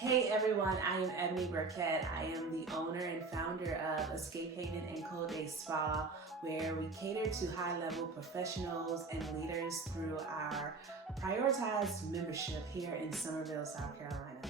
Hey everyone, I am Ebony Burkett. I am the owner and founder of Escape Haven and Cold Day Spa, where we cater to high-level professionals and leaders through our prioritized membership here in Summerville, South Carolina.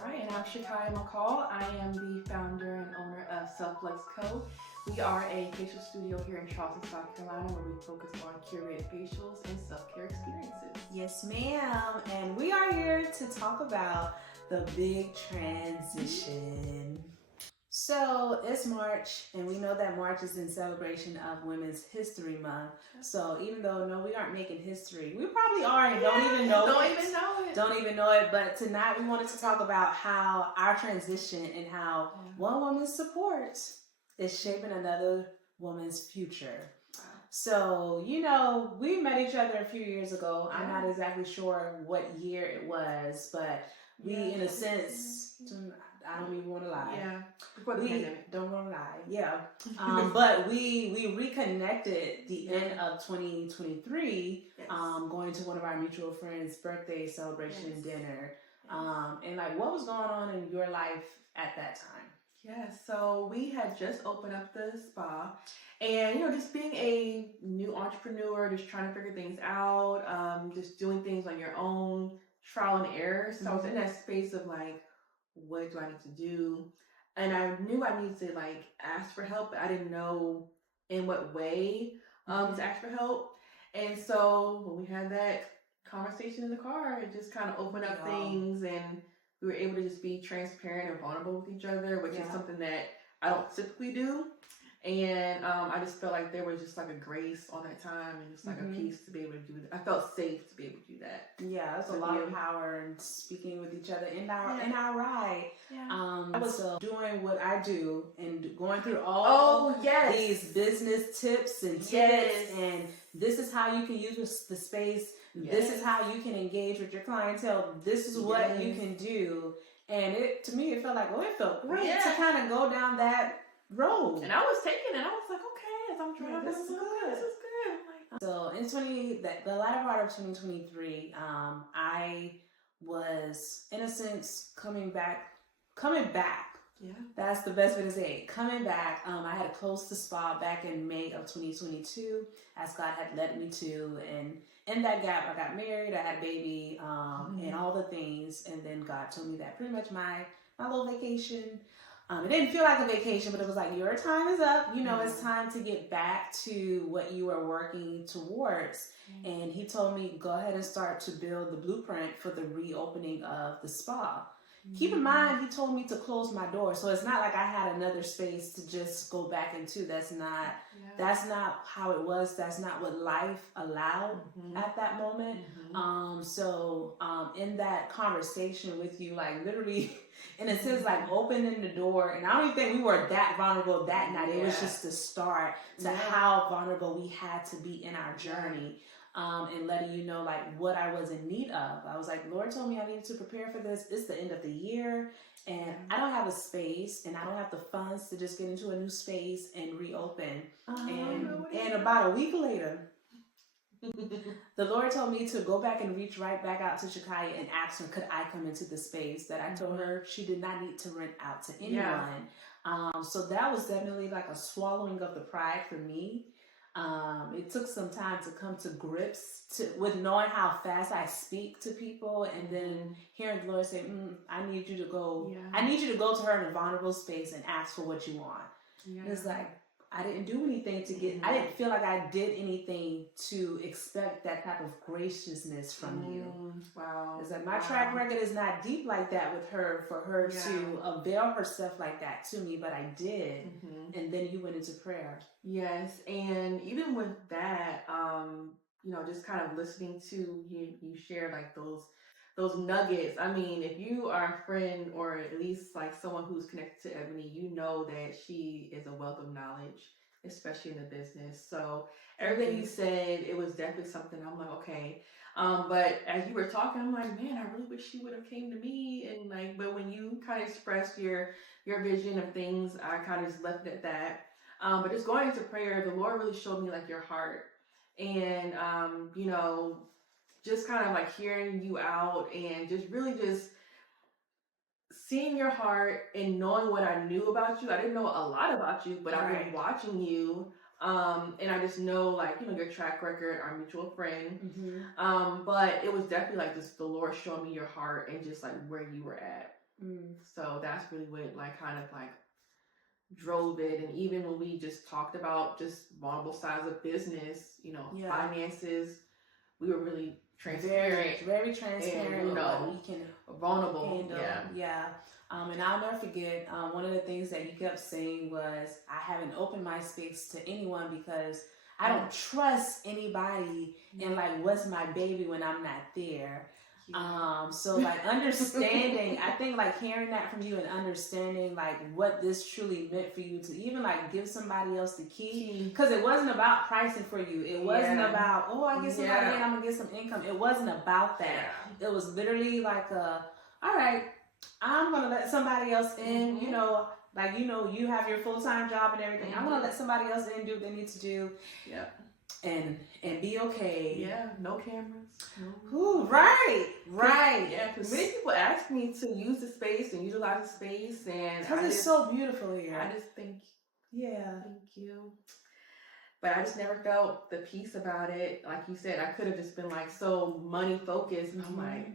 All right, and I'm Shakiya Mackall. I am the founder and owner of SelfLuxe Co. We are a facial studio here in Charleston, South Carolina, where we focus on curated facials and self-care experiences. Yes, ma'am. And we are here to talk about the big transition. So it's March, and we know that March is in celebration of Women's History Month. So even though we aren't making history, we probably are and don't even know it. Don't even know it. But tonight we wanted to talk about how our transition and how one woman's support is shaping another woman's future. So, we met each other a few years ago. I'm not exactly sure what year it was, but we, in a sense, I don't even want to lie. Yeah, before the pandemic. Don't want to lie. Yeah. But we reconnected the end of 2023, going to one of our mutual friends' birthday celebration dinner. And what was going on in your life at that time? Yeah, so we had just opened up the spa, and just being a new entrepreneur, just trying to figure things out, just doing things on your own, trial and error. So I was in that space of what do I need to do? And I knew I needed to ask for help, but I didn't know in what way to ask for help. And so when we had that conversation in the car, it just kind of opened up things, and we were able to just be transparent and vulnerable with each other, which is something that I don't typically do. And I just felt like there was just a grace on that time, and just a peace to be able to do that. I felt safe to be able to do that. Yeah, that's a lot of power in speaking with each other in our ride. Yeah. I was doing what I do and going through all these business tips and tips, and this is how you can use the space. This is how you can engage with your clientele. This is what you can do. And to me, it felt great to kind of go down that road. And I was taking it. I was like, okay, as I'm driving, this is good. So in the latter part of 2023, I was, in a sense, coming back. Yeah. That's the best way to say it. Coming back, I had closed the spa back in May of 2022, as God had led me to. And in that gap, I got married, I had a baby, and all the things. And then God told me that pretty much my little vacation, it didn't feel like a vacation, but it was like, your time is up. It's time to get back to what you are working towards. And he told me, go ahead and start to build the blueprint for the reopening of the spa. Keep in mind, he told me to close my door. So it's not like I had another space to just go back into. That's not how it was. That's not what life allowed at that moment. So in that conversation with you, literally, in a sense, opening the door, and I don't even think we were that vulnerable that night. It was just the start to how vulnerable we had to be in our journey. And letting you know what I was in need of. I was like, Lord told me I needed to prepare for this. It's the end of the year, and I don't have a space, and I don't have the funds to just get into a new space and reopen. And about a week later, the Lord told me to go back and reach right back out to Shakiya and ask her, could I come into the space that I told her she did not need to rent out to anyone. So that was definitely a swallowing of the pride for me. It took some time to come to grips with knowing how fast I speak to people, and then hearing the Lord say, I need you to go. I need you to go to her in a vulnerable space and ask for what you want. It's like, I didn't do anything to get, I didn't feel like I did anything to expect that type of graciousness from you. Wow. It's like my track record is not deep like that with her, for her to avail herself like that to me, but I did. And then you went into prayer. Yes, and even with that, just kind of listening to you share those nuggets. I mean, if you are a friend, or at least someone who's connected to Ebony, you know that she is a wealth of knowledge, especially in the business. So everything you said, it was definitely something I'm like, okay. But as you were talking, I'm like, man, I really wish she would have came to me. And but when you kind of expressed your vision of things, I kind of just left it at that. But just going into prayer, the Lord really showed me your heart, and just kind of hearing you out, and just really just seeing your heart and knowing what I knew about you. I didn't know a lot about you, but I've been watching you. And I just know, like, you know, your track record, our mutual friend. But it was definitely like this, the Lord showed me your heart and just like where you were at. So that's really what like kind of like drove it. And even when we just talked about just vulnerable sides of business, you know, finances, we were really transparent, very transparent, and, you know, we can vulnerable handle. And I'll never forget, one of the things that you kept saying was, I haven't opened my space to anyone because I don't trust anybody and like what's my baby when I'm not there. So like understanding, I think like hearing that from you and understanding like what this truly meant for you to even like give somebody else the key, because it wasn't about pricing for you. It wasn't about, oh, I get somebody in, I'm gonna get some income. It wasn't about that. It was literally like all right, I'm gonna let somebody else in, you know, like, you know, you have your full-time job and everything. I'm gonna let somebody else in, do what they need to do. And be okay. No cameras. Ooh, right. Yeah, because many people ask me to use the space and utilize the space, and because it's so beautiful here. I just think, thank you. But I just never felt the peace about it. Like you said, I could have just been like so money focused. I'm like,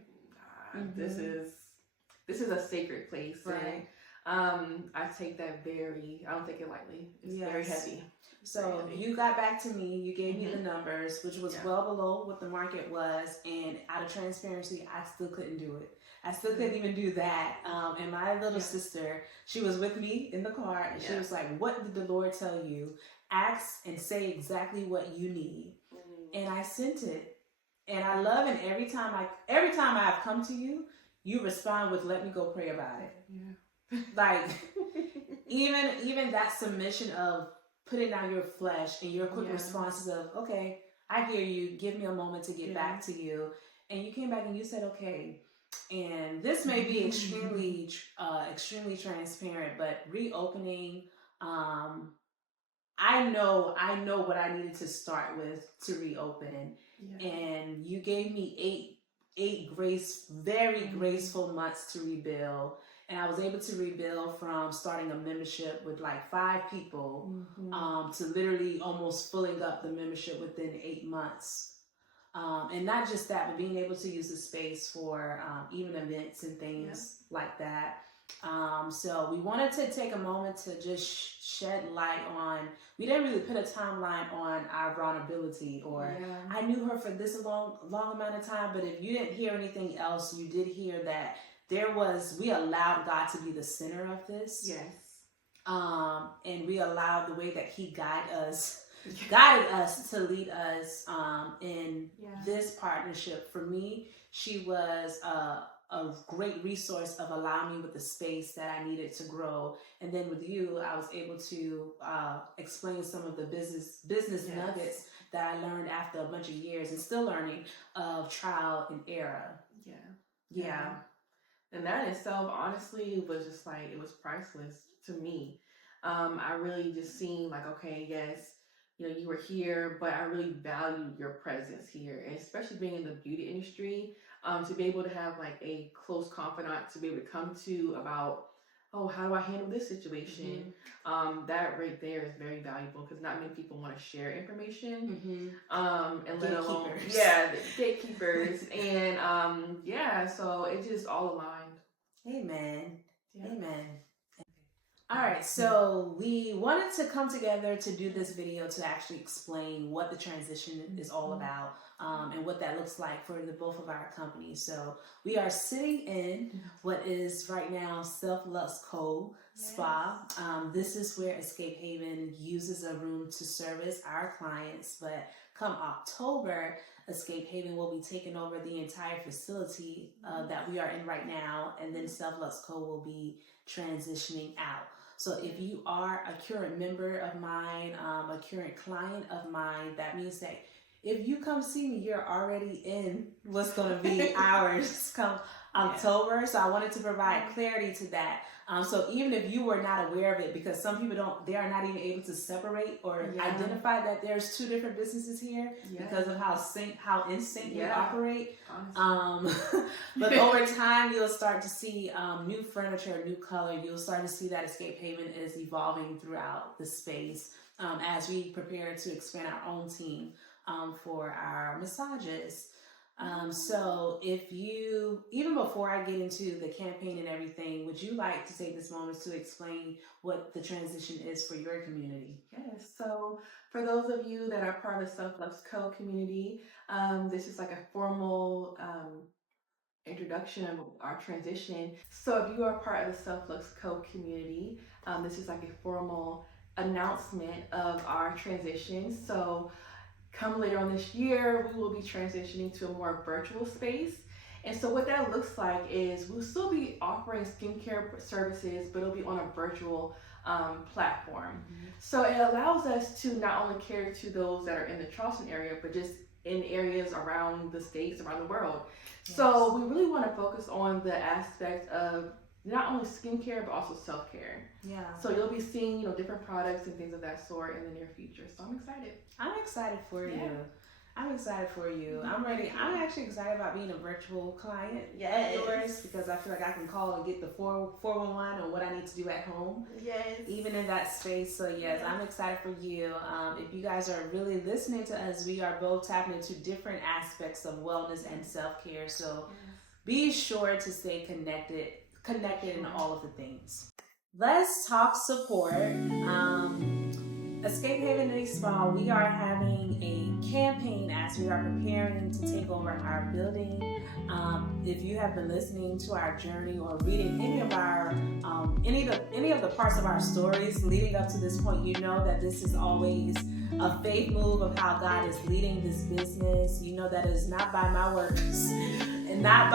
this is a sacred place, and I take that I don't take it lightly. It's very heavy. So you got back to me, you gave me the numbers, which was well below what the market was, and out of transparency, I still couldn't do it. I still couldn't even do that. And my little sister, she was with me in the car, and she was like, what did the Lord tell you? Ask and say exactly what you need. And I sent it. And I love, and every time I've come to you, you respond with, let me go pray about it. Like, even that submission of putting down your flesh and your quick responses of, okay, I hear you, give me a moment to get back to you. And you came back and you said, okay. And this may be extremely transparent, but reopening, I know what I needed to start with to reopen. And you gave me eight very graceful months to rebuild. And I was able to rebuild from starting a membership with like 5 people to literally almost filling up the membership within 8 months. And not just that, but being able to use the space for even events and things like that. So we wanted to take a moment to just shed light on, we didn't really put a timeline on our vulnerability, or I knew her for this long amount of time, but if you didn't hear anything else, you did hear that we allowed God to be the center of this. And we allowed the way that he guided us to lead us in this partnership. For me, she was a great resource of allowing me with the space that I needed to grow. And then with you, I was able to explain some of the business nuggets that I learned after a bunch of years and still learning of trial and error. And that in itself, honestly, was just like, it was priceless to me. I really just seen like, okay, yes, you know, you were here, but I really valued your presence here, and especially being in the beauty industry, to be able to have like a close confidant to be able to come to about, oh, how do I handle this situation? That right there is very valuable, because not many people want to share information. And let alone, the gatekeepers. And so it just all aligned. Amen. All right, so we wanted to come together to do this video to actually explain what the transition is all about, and what that looks like for the both of our companies. So we are sitting in what is right now SelfLuxe Co Spa. This is where Escape Haven uses a room to service our clients, but come October, Escape Haven will be taking over the entire facility that we are in right now, and then SelfLuxe Co will be transitioning out. So if you are a current member of mine, a current client of mine, that means that if you come see me, you're already in what's going to be ours come October. So I wanted to provide clarity to that. So even if you were not aware of it, because some people they are not even able to separate or identify that there's two different businesses here because of how in sync we operate. But over time, you'll start to see new furniture, new color. You'll start to see that Escape Haven is evolving throughout the space as we prepare to expand our own team for our massages. So if you, even before I get into the campaign and everything, would you like to take this moment to explain what the transition is for your community? Yes. So for those of you that are part of the SelfLuxe Co community, this is like a formal introduction of our transition. So if you are part of the SelfLuxe Co community, this is like a formal announcement of our transition. So come later on this year, we will be transitioning to a more virtual space. And so what that looks like is we'll still be offering skincare services, but it'll be on a virtual platform. So it allows us to not only cater to those that are in the Charleston area, but just in areas around the states, around the world. So we really want to focus on the aspect of not only skincare, but also self-care. So you'll be seeing, different products and things of that sort in the near future. So I'm excited. I'm excited for you. I'm excited for you. I'm ready. I'm actually excited about being a virtual client of yours because I feel like I can call and get the 411 on what I need to do at home. Even in that space. So I'm excited for you. If you guys are really listening to us, we are both tapping into different aspects of wellness and self-care. So be sure to stay connected in all of the things. Let's talk support. Escape Haven and Spa, we are having a campaign as we are preparing to take over our building. If you have been listening to our journey or reading any of our any of the parts of our stories leading up to this point, you know that this is always a faith move of how God is leading this business. You know that it's not by my works and not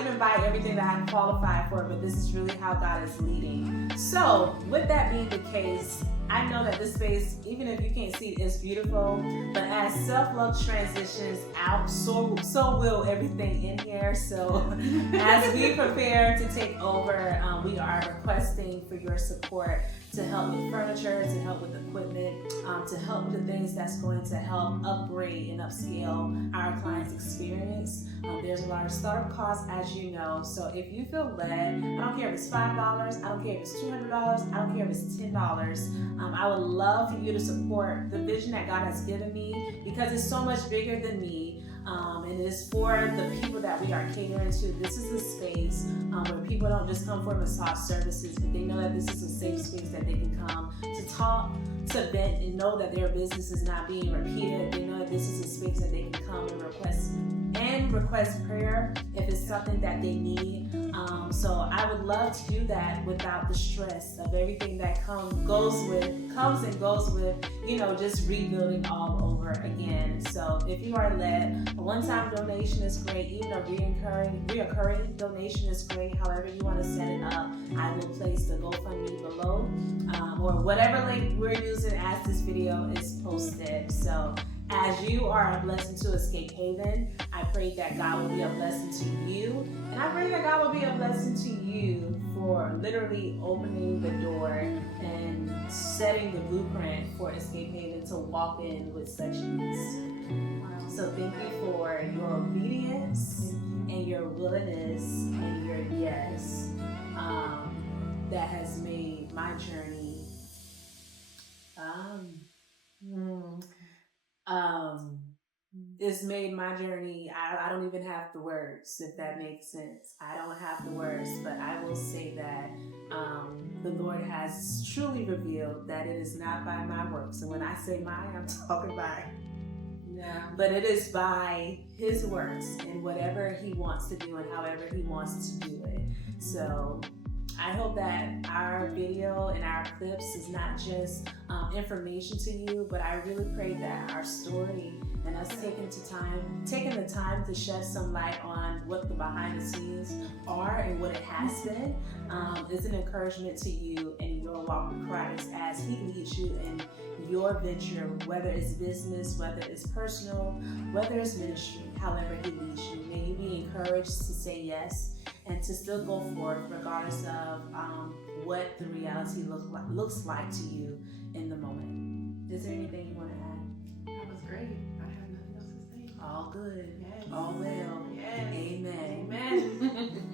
even by everything that I'm qualified for, but this is really how God is leading. So with that being the case, I know that this space, even if you can't see it, is beautiful, but as SelfLuxe transitions out, so will everything in here. So as we prepare to take over, we are requesting for your support to help with furniture, to help with equipment, to help with the things that's going to help upgrade and upscale our clients' experience. There's a lot of startup costs, as you know. So if you feel led, I don't care if it's $5, I don't care if it's $200, I don't care if it's $10. I would love for you to support the vision that God has given me because it's so much bigger than me. And it's for the people that we are catering to. This is a space where people don't just come for massage services, but they know that this is a safe space that they can come to talk, to vent, and know that their business is not being repeated. They know that this is a space that they can come and request prayer if it's something that they need. So I would love to do that without the stress of everything that comes and goes with, just rebuilding all over again. So if you are led, a one-time donation is great. Even a reoccurring donation is great. However you want to set it up, I will place the GoFundMe below, or whatever link we're using as this video is posted. So as you are a blessing to Escape Haven, I pray that God will be a blessing to you. And I pray that God will be a blessing to you for literally opening the door and setting the blueprint for Escape Haven to walk in with such ease. So thank you for your obedience and your willingness and your yes that has made my journey it's made my journey, I don't even have the words, if that makes sense. I don't have the words, but I will say that the Lord has truly revealed that it is not by my works. And when I say mine, I'm talking by, but it is by His works and whatever He wants to do and however He wants to do it. So I hope that our video and our clips is not just information to you, but I really pray that our story and us taking the time to shed some light on what the behind the scenes are and what it has been is an encouragement to you in your walk with Christ as He leads you in your venture, whether it's business, whether it's personal, whether it's ministry. however He leads you. May you be encouraged to say yes and to still go forth regardless of what the reality looks like to you in the moment. Is there anything you want to add? That was great. I have nothing else to say. All good. Yes. All well. Yes. Amen. Amen.